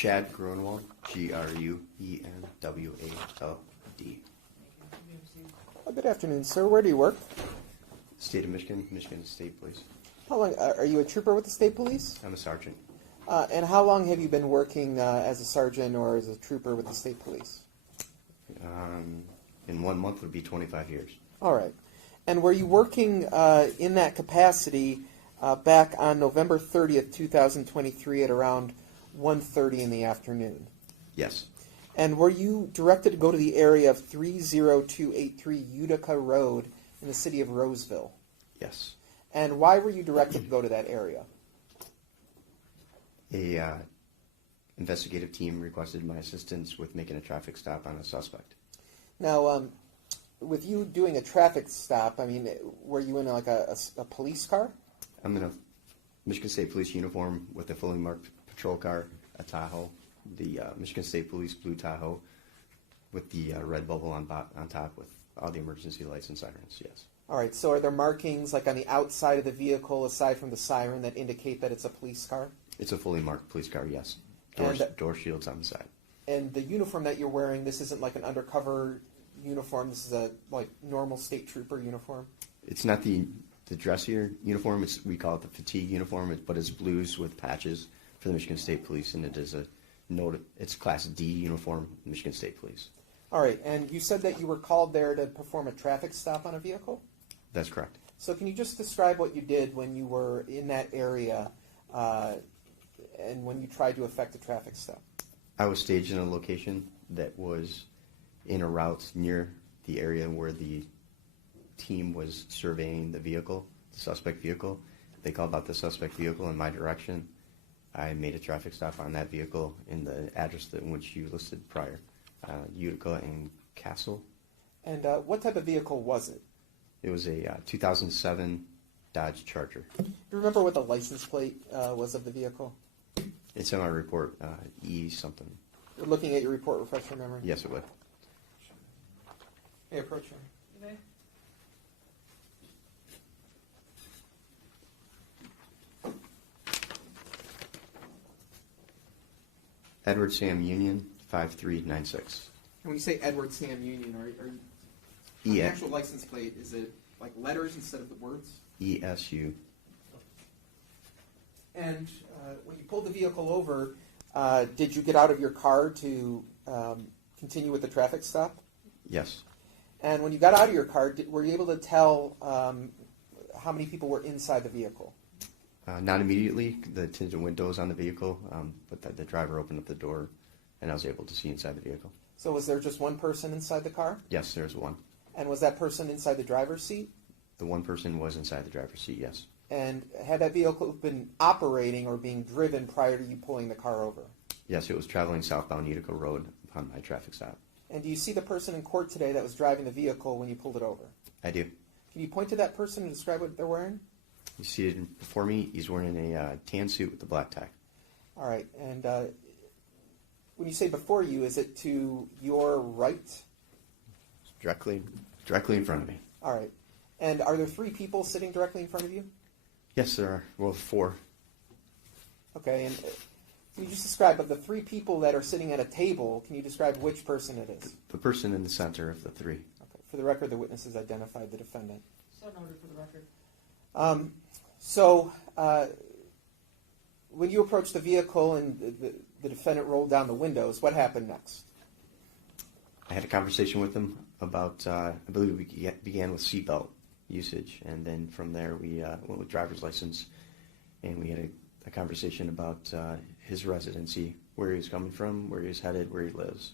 Chad Gruenwald, Gruenwald. Good afternoon, sir. Where do you work? State of Michigan, Michigan State Police. How long are you a trooper with the state police? I'm a sergeant. And how long have you been working as a sergeant or as a trooper with the state police? In 1 month would be 25 years. All right. And were you working in that capacity back on November 30th, 2023 at around 1:30 in the afternoon? Yes. And were you directed to go to the area of 30283 Utica Road in the city of Roseville? Yes. And why were you directed to go to that area? A investigative team requested my assistance with making a traffic stop on a suspect. Now, with you doing a traffic stop, I mean, were you in like a police car? I'm in a Michigan State Police uniform with a fully marked patrol car, a Tahoe, the Michigan State Police blue Tahoe with the red bubble on top with all the emergency lights and sirens, yes. All right, so are there markings like on the outside of the vehicle aside from the siren that indicate that it's a police car? It's a fully marked police car, yes. Door shields on the side. And the uniform that you're wearing, this isn't like an undercover uniform, this is a like normal state trooper uniform? It's not the dressier uniform, we call it the fatigue uniform, but it's blues with patches for the Michigan State Police, and it is it's Class D uniform, Michigan State Police. All right, and you said that you were called there to perform a traffic stop on a vehicle? That's correct. So can you just describe what you did when you were in that area and when you tried to effect a traffic stop? I was staged in a location that was in a route near the area where the team was surveying the vehicle, the suspect vehicle. They called out the suspect vehicle in my direction. I made a traffic stop on that vehicle in the address in which you listed prior, Utica and Castle. And what type of vehicle was it? It was a 2007 Dodge Charger. Do you remember what the license plate was of the vehicle? It's in my report, E something. Looking at your report, refresh your memory? Yes, it would. Hey, approach her. Okay. Edward Sam Union, 5396. And when you say Edward Sam Union, are you the actual license plate, is it like letters instead of the words? ESU. And when you pulled the vehicle over, did you get out of your car to continue with the traffic stop? Yes. And when you got out of your car, were you able to tell how many people were inside the vehicle? Not immediately. The tinted windows on the vehicle, but the driver opened up the door, and I was able to see inside the vehicle. So was there just one person inside the car? Yes, there's one. And was that person inside the driver's seat? The one person was inside the driver's seat, yes. And had that vehicle been operating or being driven prior to you pulling the car over? Yes, it was traveling southbound Utica Road upon my traffic stop. And do you see the person in court today that was driving the vehicle when you pulled it over? I do. Can you point to that person and describe what they're wearing? He's seated before me. He's wearing a tan suit with a black tie. All right. And when you say before you, is it to your right? Directly in front of me. All right. And are there three people sitting directly in front of you? Yes, there are. Well, four. Okay. And can you just describe, of the three people that are sitting at a table, can you describe which person it is? The person in the center of the three. Okay. For the record, the witness has identified the defendant. So noted for the record. When you approached the vehicle and the defendant rolled down the windows, what happened next? I had a conversation with him about, I believe we began with seatbelt usage, and then from there we went with driver's license, and we had a conversation about his residency, where he was coming from, where he was headed, where he lives.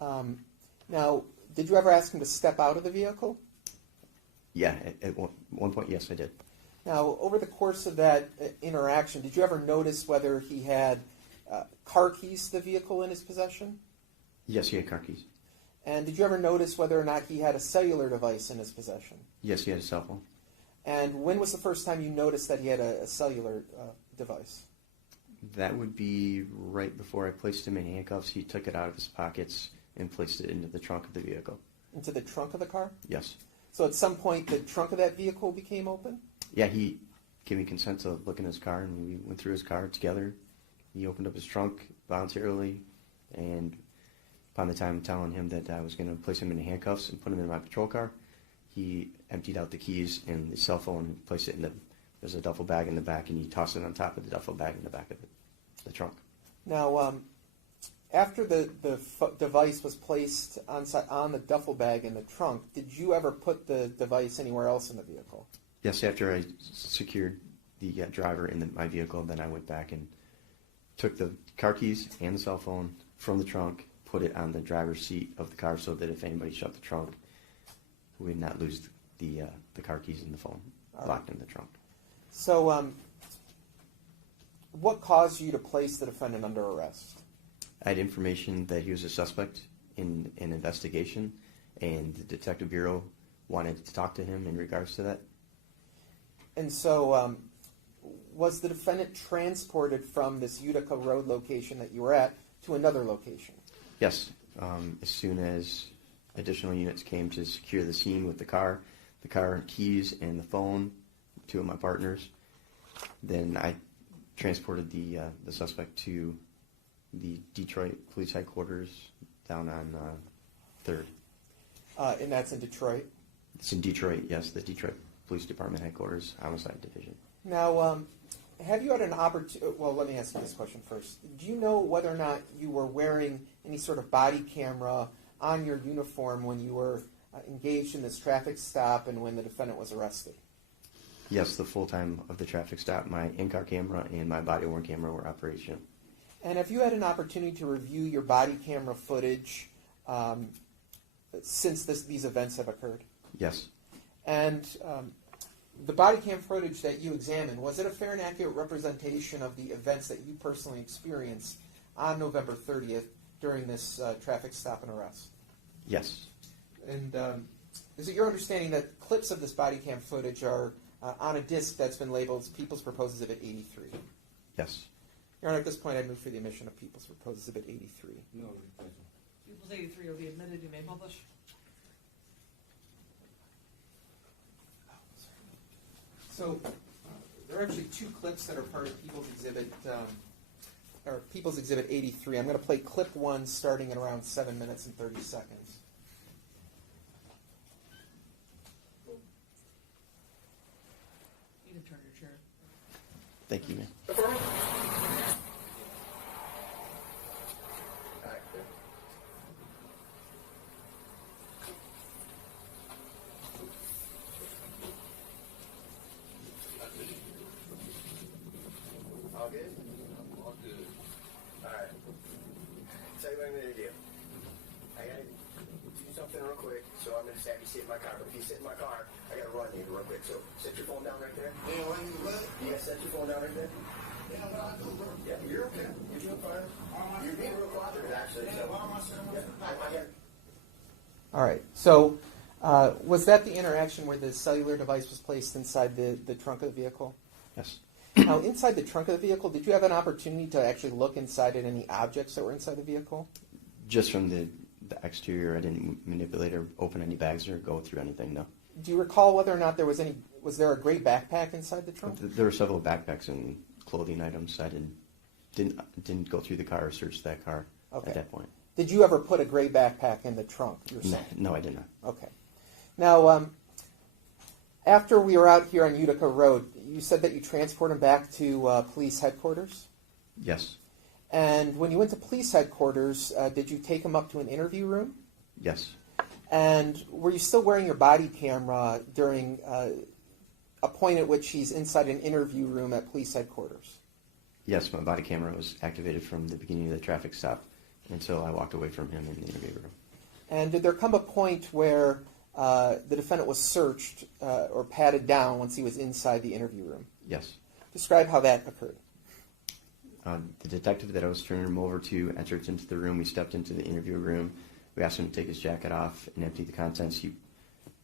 Now, did you ever ask him to step out of the vehicle? Yeah, at one point, yes, I did. Now, over the course of that interaction, did you ever notice whether he had car keys to the vehicle in his possession? Yes, he had car keys. And did you ever notice whether or not he had a cellular device in his possession? Yes, he had a cell phone. And when was the first time you noticed that he had a cellular device? That would be right before I placed him in handcuffs. He took it out of his pockets and placed it into the trunk of the vehicle. Into the trunk of the car? Yes. So at some point the trunk of that vehicle became open? Yeah, he gave me consent to look in his car, and we went through his car together. He opened up his trunk, voluntarily, and upon the time telling him that I was going to place him in handcuffs and put him in my patrol car, he emptied out the keys and the cell phone and placed it in there's a duffel bag in the back, and he tossed it on top of the duffel bag in the back of the trunk. Now, after the device was placed on the duffel bag in the trunk, did you ever put the device anywhere else in the vehicle? Yes, after I secured the driver in my vehicle, then I went back and took the car keys and the cell phone from the trunk, put it on the driver's seat of the car so that if anybody shut the trunk, we would not lose the car keys and the phone locked in the trunk. So, what caused you to place the defendant under arrest? I had information that he was a suspect in an investigation, and the Detective Bureau wanted to talk to him in regards to that. And so, was the defendant transported from this Utica Road location that you were at to another location? Yes. As soon as additional units came to secure the scene with the car keys, and the phone, two of my partners, then I transported the suspect to the Detroit Police Headquarters down on 3rd. And that's in Detroit? It's in Detroit, yes, the Detroit Police Department Headquarters, Homicide Division. Now, have you had an opportunity, well, let me ask you this question first. Do you know whether or not you were wearing any sort of body camera on your uniform when you were engaged in this traffic stop and when the defendant was arrested? Yes, the full time of the traffic stop, my in-car camera and my body-worn camera were operational. And have you had an opportunity to review your body camera footage since these events have occurred? Yes. And the body cam footage that you examined, was it a fair and accurate representation of the events that you personally experienced on November 30th during this traffic stop and arrest? Yes. And is it your understanding that clips of this body cam footage are on a disc that's been labeled People's Proposed Exhibit 83? Yes. Your Honor, at this point, I'd move for the admission of People's Proposed Exhibit 83. No, People's 83 will be admitted. You may publish. So there are actually two clips that are part of People's Exhibit, or People's Exhibit 83. I'm going to play clip 1 starting at around 7 minutes and 30 seconds. You can turn your chair. Thank you, ma'am. All good? all good. Alright. Tell you what I'm gonna do. I gotta do something real quick, so I'm gonna just have you sit in my car. But if you sit in my car, I gotta run you real quick. So set your phone down right there. Yeah, why you what? Yeah, set your phone down right there. Yeah, what I do, bro? Yeah, you're okay. You're doing fine. You're being real cooperative, actually. Yeah, So, why am I saying I got All right. So was that the interaction where the cellular device was placed inside the trunk of the vehicle? Yes. Now, inside the trunk of the vehicle, did you have an opportunity to actually look inside at any objects that were inside the vehicle? Just from the exterior, I didn't manipulate or open any bags or go through anything, no. Do you recall whether or not there was there a gray backpack inside the trunk? There were several backpacks and clothing items. I didn't go through the car or search that car Okay. at that point. Did you ever put a gray backpack in the trunk yourself? No, I did not. Okay. Now, after we were out here on Utica Road, you said that you transported him back to police headquarters? Yes. And when you went to police headquarters, did you take him up to an interview room? Yes. And were you still wearing your body camera during a point at which he's inside an interview room at police headquarters? Yes, my body camera was activated from the beginning of the traffic stop until I walked away from him in the interview room. And did there come a point where the defendant was searched or patted down once he was inside the interview room? Yes. Describe how that occurred. The detective that I was turning him over to entered into the room. We stepped into the interview room. We asked him to take his jacket off and empty the contents. He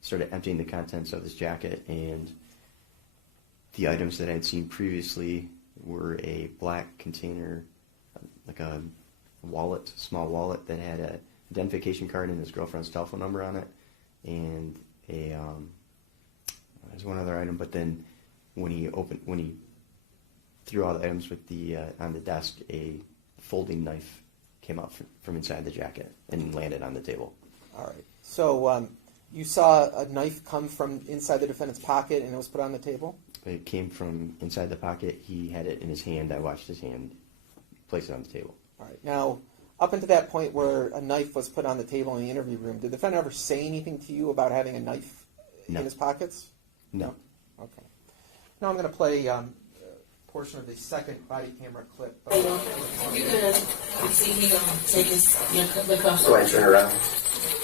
started emptying the contents of his jacket, and the items that I had seen previously were a black container, like a wallet, small wallet that had an identification card and his girlfriend's telephone number on it, and there's one other item. But then when he threw all the items with on the desk, a folding knife came out from inside the jacket and landed on the table. All right. So you saw a knife come from inside the defendant's pocket and it was put on the table? It came from inside the pocket. He had it in his hand. I watched his hand place it on the table. All right. Now, up until that point where a knife was put on the table in the interview room, did the defendant ever say anything to you about having a knife No. in his pockets? No. Okay. Now I'm going to play a portion of the second body camera clip. You could see he gonna take the cuffs. Go ahead and turn around.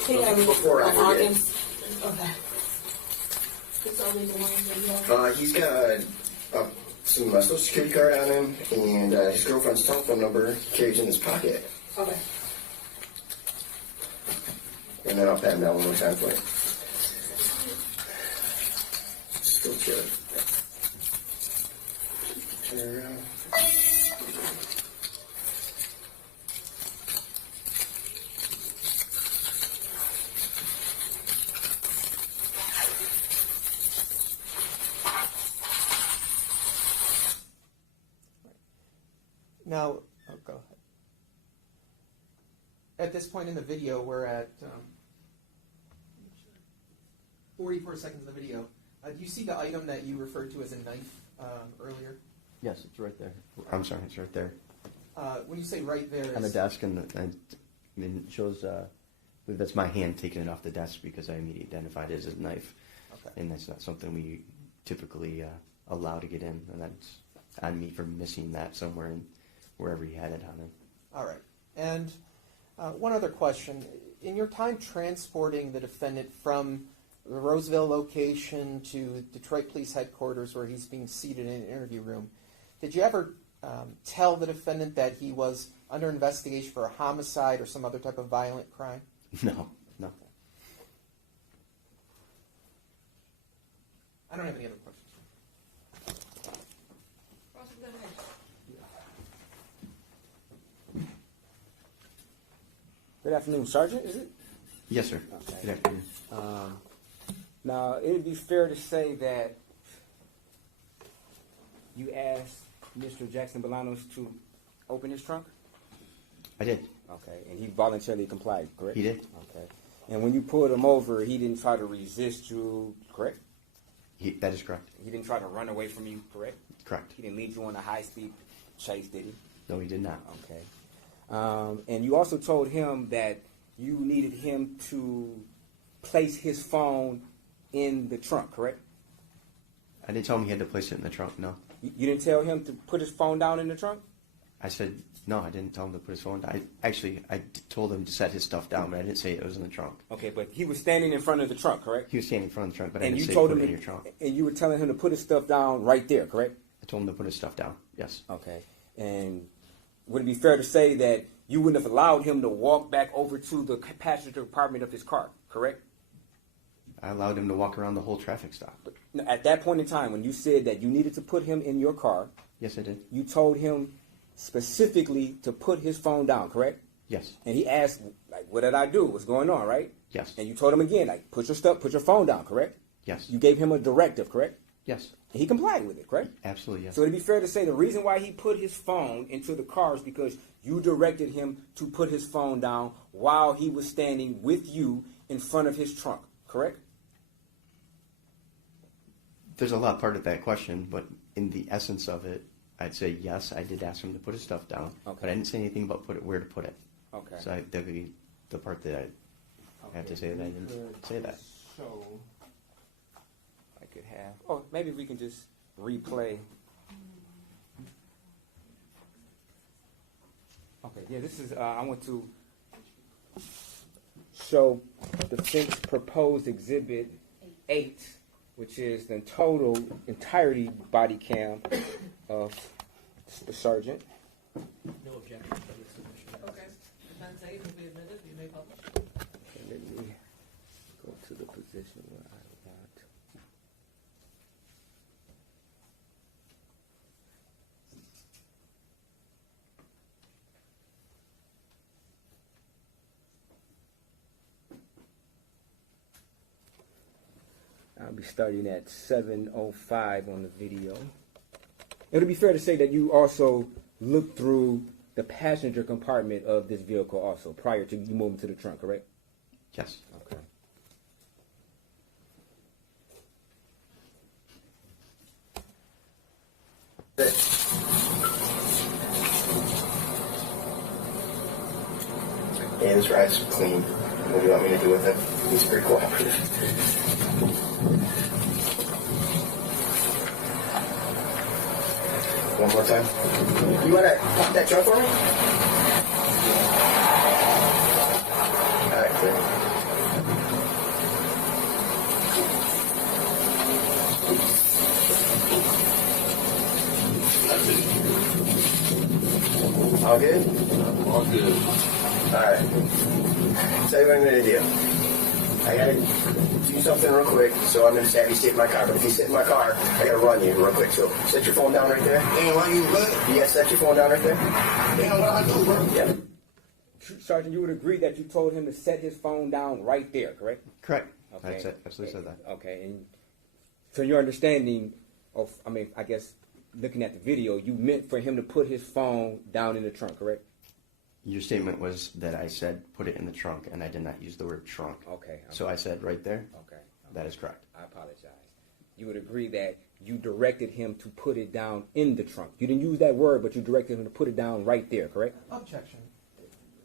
He got me Before I on forget. August. Okay. It's only the ones that you have. He's got some social security card on him, and his girlfriend's telephone number carries in his pocket. Okay. And then I'll pat him down one more time for you. Still chilling. Turn around. Now, go ahead. At this point in the video, we're at 44 seconds of the video. Do you see the item that you referred to as a knife earlier? Yes, it's right there. I'm sorry, it's right there. When you say right there, On the desk, and it shows, I believe that's my hand taking it off the desk because I immediately identified it as a knife. Okay. And that's not something we typically allow to get in, and that's on me for missing that somewhere in wherever he had it on him. All right. And one other question. In your time transporting the defendant from the Roseville location to Detroit Police Headquarters where he's being seated in an interview room, did you ever tell the defendant that he was under investigation for a homicide or some other type of violent crime? No, no. I don't have any other questions. Good afternoon, Sergeant, is it? Yes, sir. Okay. Good afternoon. Now, it would be fair to say that you asked Mr. Jackson-Bolanos to open his trunk? I did. Okay, and he voluntarily complied, correct? He did. Okay. And when you pulled him over, he didn't try to resist you, correct? That is correct. He didn't try to run away from you, correct? Correct. He didn't lead you on a high-speed chase, did he? No, he did not. Okay. And you also told him that you needed him to place his phone in the trunk, correct? I didn't tell him he had to place it in the trunk, no. You didn't tell him to put his phone down in the trunk? I said, no, I didn't tell him to put his phone down. I told him to set his stuff down, but I didn't say it was in the trunk. Okay, but he was standing in front of the trunk, correct? He was standing in front of the trunk, but I And didn't you say told put him it in your trunk. and you were telling him to put his stuff down right there, correct? I told him to put his stuff down, yes. Okay. And would it be fair to say that you wouldn't have allowed him to walk back over to the passenger compartment of his car, correct? I allowed him to walk around the whole traffic stop. But at that point in time, when you said that you needed to put him in your car, Yes, I did. you told him specifically to put his phone down, correct? Yes, And he asked, like, what did I do? What's going on, right? yes, And you told him again, like, put your phone down, correct? yes, You gave him a directive, correct? yes, And he complied with it, correct? absolutely, yes. So it'd be fair to say the reason why he put his phone into the car is because you directed him to put his phone down while he was standing with you in front of his trunk, correct? There's a lot part of that question, but in the essence of it, I'd say yes, I did ask him to put his stuff down, Okay. but I didn't say anything about where to put it. Okay. So that would be the part that I have to say that I didn't say that. So I could have. Oh, maybe we can just replay. Okay. Yeah. This is. I want to show the defense proposed exhibit 8, which is the entirety body cam of the sergeant. No objection to the submission. Okay. Defense A will be admitted, you may publish. Okay, let me go to the position where I want. I'll be starting at 7:05 on the video. It'll be fair to say that you also looked through the passenger compartment of this vehicle also prior to you moving to the trunk, correct? Yes. Okay. Yeah, this ride's clean. What do you want me to do with him? He's pretty cooperative. One more time. You want to pop that trunk for me? All right, clear. That's it. All good? All good. Alright. Tell you what I'm gonna do. I gotta do something real quick, so I'm gonna have you sit in my car. But if you sit in my car, I gotta run you real quick. So set your phone down right there. Damn, why you what? Yeah, set your phone down right there. Damn, what I do, bro? Yeah. Sergeant, you would agree that you told him to set his phone down right there, correct? Correct. Okay. That's it. Absolutely said that. Okay, and so your understanding of, I mean, I guess looking at the video, you meant for him to put his phone down in the trunk, correct? Your statement was that I said put it in the trunk, and I did not use the word trunk. Okay. So I said right there. Okay. That is correct. I apologize. You would agree that you directed him to put it down in the trunk. You didn't use that word, but you directed him to put it down right there, correct? Objection.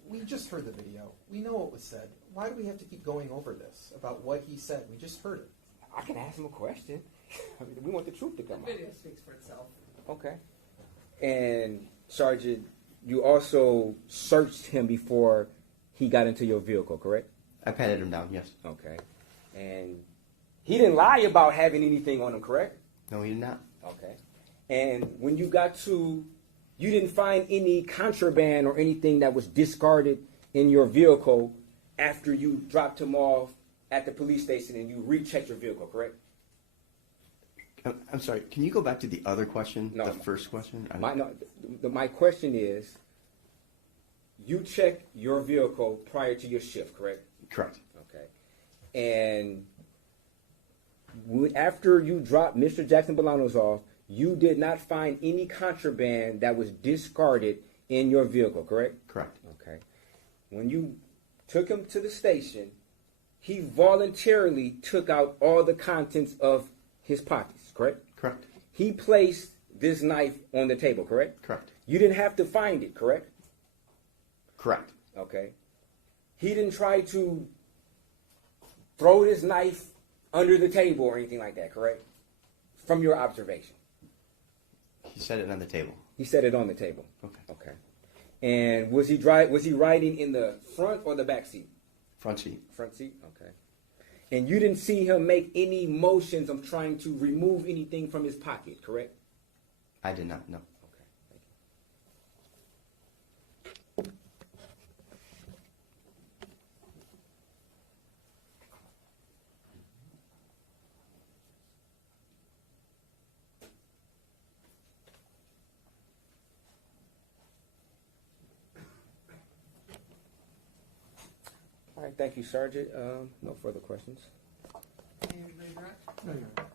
We just heard the video. We know what was said. Why do we have to keep going over this about what he said? We just heard it. I can ask him a question. I mean, we want the truth to come The out. video speaks for itself. Okay. And Sergeant, you also searched him before he got into your vehicle, correct? I patted him down. Yes. Okay. And he didn't lie about having anything on him, correct? No, he did not. Okay. And when you got to, you didn't find any contraband or anything that was discarded in your vehicle after you dropped him off at the police station and you rechecked your vehicle, correct? I'm sorry. Can you go back to the other question? No. The first question. My question is, you checked your vehicle prior to your shift, correct? Correct. Okay. And after you dropped Mr. Jackson-Bolanos off, you did not find any contraband that was discarded in your vehicle, correct? Correct. Okay. When you took him to the station, he voluntarily took out all the contents of his pockets, correct? Correct. He placed this knife on the table, correct? Correct. You didn't have to find it, correct? Correct. Okay. He didn't try to throw this knife under the table or anything like that, correct? From your observation. He set it on the table. He set it on the table. Okay. Okay. And was he riding in the front or the back seat? Front seat. Front seat? Okay. And you didn't see him make any motions of trying to remove anything from his pocket, correct? I did not. No. Okay. Thank you. All right, thank you, Sergeant. No further questions. Anybody direct? No, you're right.